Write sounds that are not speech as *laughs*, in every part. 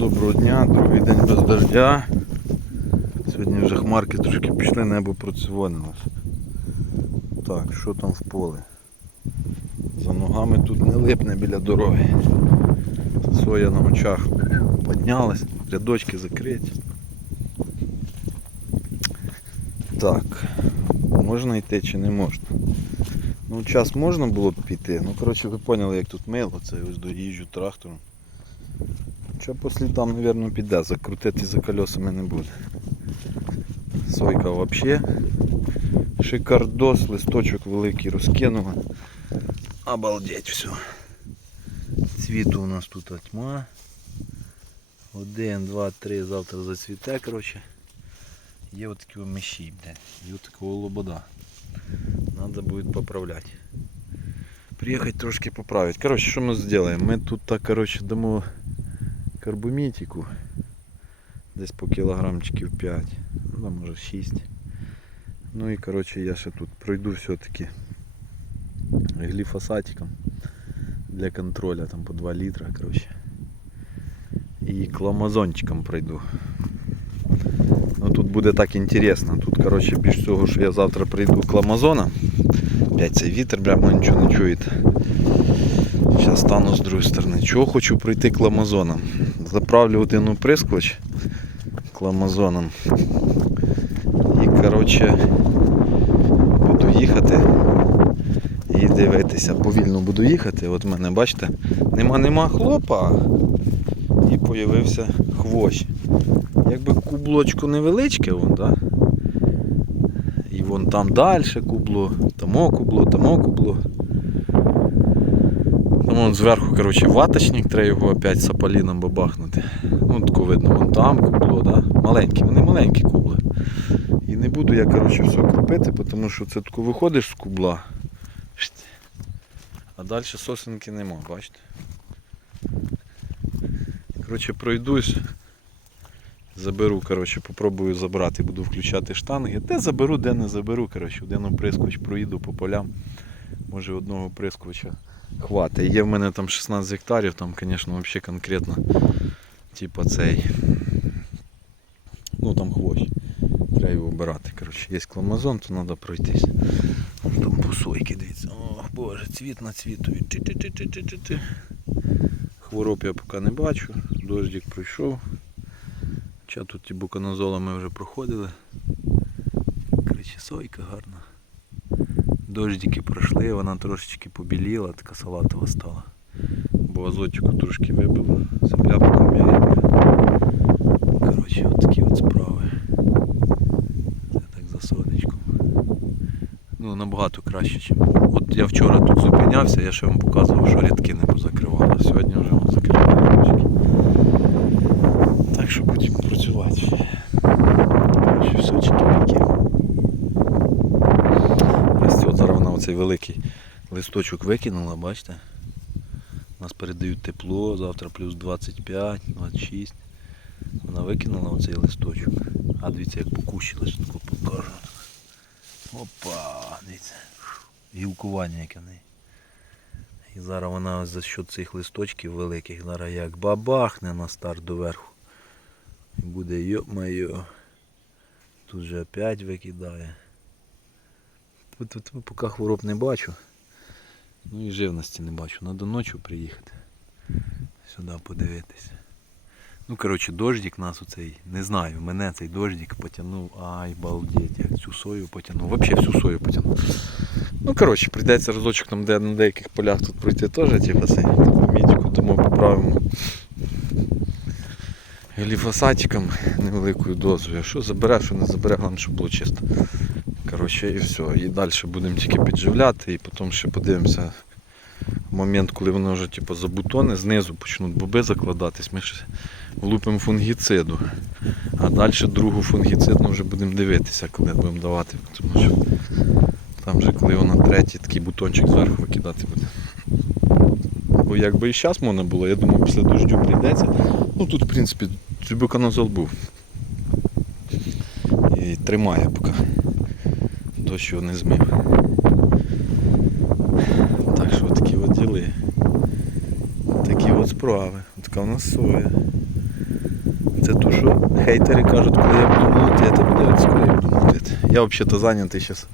доброго дня, другий день без дождя. Сьогодні вже хмарки трошки пішли, небо процвонилось. Так, що там в полі? За ногами тут не липне біля дороги. Соя на очах піднялась, рядочки закриті. Так, можна йти чи не можна? Ну, час можна було б піти. Ну, коротше, ви поняли, як тут мило, це ось доїжджу трактором. Хоча по слідам, мабуть, піде, закрутити за колесами не буде. Сойка взагалі. Шикардос, листочок великий розкинула. Обалдеть все. Цвіту у нас тут тьма. Один, два, три, завтра зацвіте, коротше. Є от такі меші, бля. Є такого лобода. Надо будет поправлять. Приехать трошки поправить. Короче, что мы сделаем? Мы тут так, короче, дамо карбомітику. Десь по кілограмчиків 5, ну може 6. Ну і короче я ще тут пройду все-таки гліфосатиком для контроля там по 2 літра, короче. І кламазончиком пройду. Ну тут буде так інтересно. Тут короче більш всього, що я завтра прийду кламазоном. Опять цей вітер, прямо нічого не чуєте. Зараз стану з другої сторони. Чого хочу пройти кламазоном? Заправлю один оприскувач кламазоном. І коротше буду їхати і дивитися. Повільно буду їхати. От в мене, бачите, нема-нема хлопа. І появився хвощ. Якби кублочко невеличке, вон, да? і вон там далі кубло, тамо кубло, тамо кубло. Там вон зверху коротше, ваточник, треба його опять сапаліном бабахнути. Ну, тако видно, вон там кубло, да? маленькі, вони маленькі кубли. І не буду я коротше, все крупити, тому що це тако виходиш з кубла. А далі сосенки нема, бачите? Коротше, пройдусь. Заберу, коротше, попробую забрати, буду включати штанги. Де заберу, де не заберу. Коротше, один оприскувач проїду по полям. Може одного оприскувача хватить. Є в мене там 16 гектарів, там, звісно, взагалі конкретно. Типа цей. Ну там хвощ. Треба його обирати. Коротше, є кламазон, то треба пройтись. Там бусойки, дивіться. Ох, боже, цвіт на цвітові. Хвороб я поки не бачу. Дождик пройшов. Хоча тут ті буканозола ми вже проходили. Коротше, сойка гарна. Дождики пройшли, вона трошечки побіліла, така салатова стала. Бо азотику трошки вибило, земля м'ягенька. Коротше, от такі от справи. Це так за сонечком. Ну, набагато краще, ніж. От я вчора тут зупинявся, я ще вам показував, що рядки не позакривали. Сьогодні вже вон закриваю рядки. Так що будемо працювати. Коротше, все чики-піки. Ось оцей великий листочок викинула, бачите? Нас передають тепло, завтра плюс 25, 26. Вона викинула оцей листочок. А дивіться, як покущилась, таку покажу. Опа, дивіться. Гілкування яке в неї. І зараз вона за що цих листочків великих, зараз як бабахне на старт доверху. І буде йо-майо. Тут же опять викидає. Тут, поки хвороб не бачу. Ну і живності не бачу. Надо ночі приїхати. Сюди подивитися. Ну, коротше, дождик нас оцей, не знаю, мене цей дождик потягнув, ай, балдеть, як цю сою потягнув. Взагалі всю сою потягнув. Ну, коротше, прийдеться разочок там, де на деяких полях тут пройти теж, типу, цей таку мітику, тому поправимо гліфосатиком невеликою дозою. Що забере, що не забере, головне, щоб було чисто. Коротше, і все. І далі будемо тільки підживляти, і потім ще подивимося момент, коли воно вже типу, забутони, знизу почнуть боби закладатись, ми ще влупимо фунгіциду. А далі другу фунгіцидну вже будемо дивитися, коли будемо давати. Тому що там вже коли вона третій такий бутончик зверху викидати буде. Бо якби і зараз можна було, я думаю, після дождю прийдеться. Ну тут в принципі тюбюканозол був. І тримає поки. Його не змив. Так що такі от діли. Такі от справи. Така в нас соя. це то, що хейтери кажуть, коли я буду молотити, подивитися, коли я буду молотити. Я взагалі зайнятий зараз.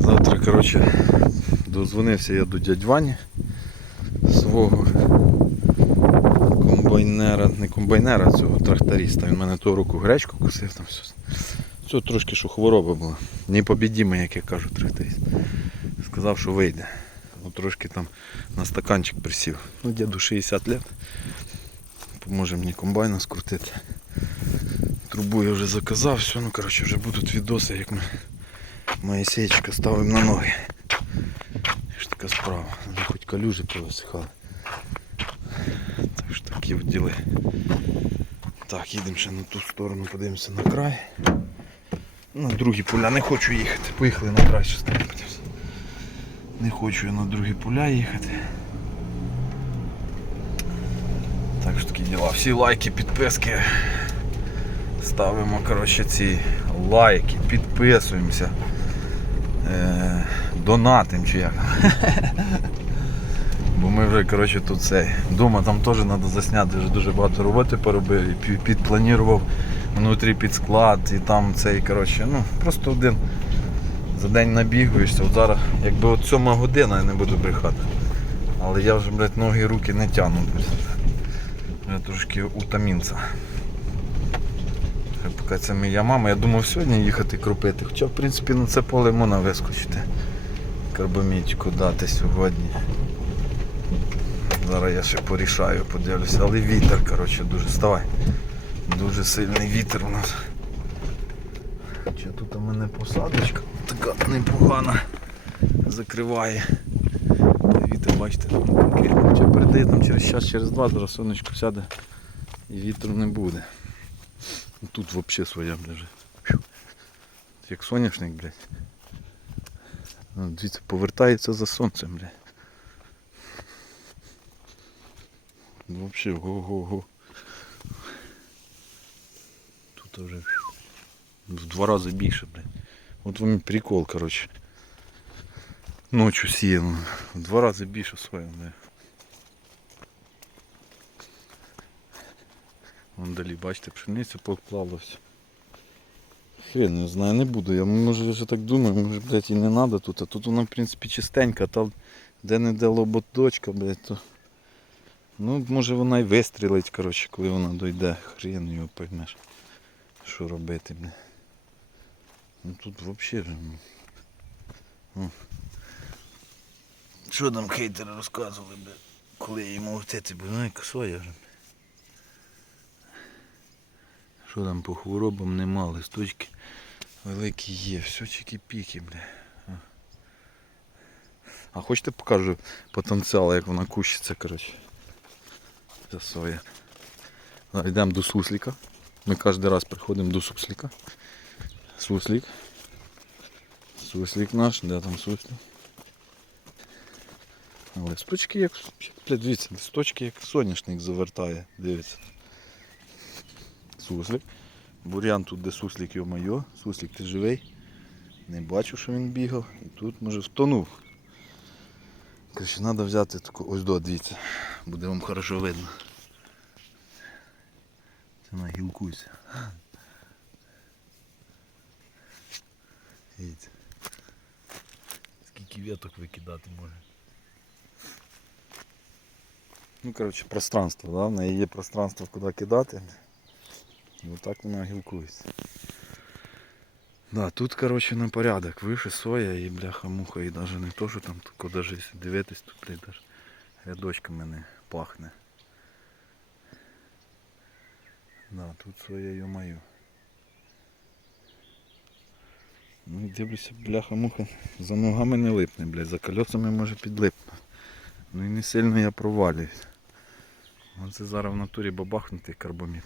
Завтра, коротше, дозвонився я до дядь Вані свого комбайнера, не комбайнера, цього тракториста. Він мене того року гречку косив там все. Це трошки що хвороба була. Непобідімий, як я кажу, тракторист. Сказав, що вийде. Ну, трошки там на стаканчик присів. Ну, діду 60 лет. Поможе мені комбайна скрутити. Трубу я вже заказав, все, ну коротше вже будуть відоси, як ми Моїсеєчка ставимо на ноги. Ж така справа. Вже хоч калюжі повисихали. Так що такі от діли. Так, їдемо ще на ту сторону, подивимося на край. На другі поля не хочу їхати. Поїхали на край частину. Не хочу я на другі поля їхати. Так що такі діла. Всі лайки, підписки. Ставимо коротше, ці лайки, підписуємося. Е, донатим чи як. *laughs* Бо ми вже коротше, тут цей. Дома там теж треба засняти, вже дуже багато роботи поробив і пі- підпланував внутрі під склад і там цей, коротше, ну, просто один за день набігаєшся. От зараз, якби от сьома година, я не буду брехати. Але я вже, блядь, ноги і руки не тягну. Вже трошки утомінця. Хай Поки це моя мама, я думав сьогодні їхати кропити. Хоча в принципі на це поле можна вискочити. Карбомітику дати сьогодні. Зараз я ще порішаю, подивлюся. Але вітер, коротше, дуже ставай. Дуже сильний вітер у нас. Хоча тут у мене посадочка така непогана. Закриває. Вітер, бачите, там такий. Передає там через час, через два, зараз сонечко сяде і вітру не буде. Тут взагалі своя, блядь. Як соняшник, блядь. Ну, Дивіться, повертається за сонцем, блядь. Ну, Взагалі, го-го-го. Тут вже в два рази більше, блядь. От вам прикол, коротше. Ночью сіяно. В два рази більше своє, блядь. Вон далі, бачите, пшеницю поклалося. Хрен не знаю, не буду. Я може вже так думаю, може, блядь, і не треба тут. А тут вона, в принципі, чистенька, там де не де лоботочка, блядь, то. Ну, може вона і вистрілить, коротше, коли вона дойде. Хрен його поймеш. Що робити, блядь. Ну тут взагалі. ну. Що там хейтери розказували, блядь, коли я їм молотити, бо ну соя вже. Що там по хворобам нема, листочки великі є, все чики-піки, бля. А. Хочете покажу потенціал, як вона кущиться, коротше. Ця соя. Йдемо до сусліка. Ми кожен раз приходимо до сусліка. Суслік. Суслік наш, де там суслік? А Листочки як, дивіться, листочки як соняшник завертає, дивіться. Суслик. Бур'ян тут, де суслик йо моє. Суслик ти живий. Не бачу, що він бігав. І тут може втонув. Короче, треба взяти таку ось до, дивіться. Буде вам хорошо видно. Нагілкуйся. Дивіться. Скільки веток викидати може. Ну, коротше, пространство, да? в неї є пространство, куди кидати. І отак вона гілкується. Да, тут, коротше, на порядок. Вище соя і бляха-муха, і навіть не то, що там тако даже якщо дивитись, блядь, даже рядочками не пахне. Да, тут своє йо-маю. Ну дивлюся, бляха-муха, за ногами не липне, блядь, за колесами може підлипне. Ну і не сильно я провалююсь. Це зараз в натурі бабахнутий карбоміт.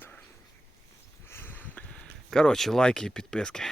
Коротше, лайки і підписки.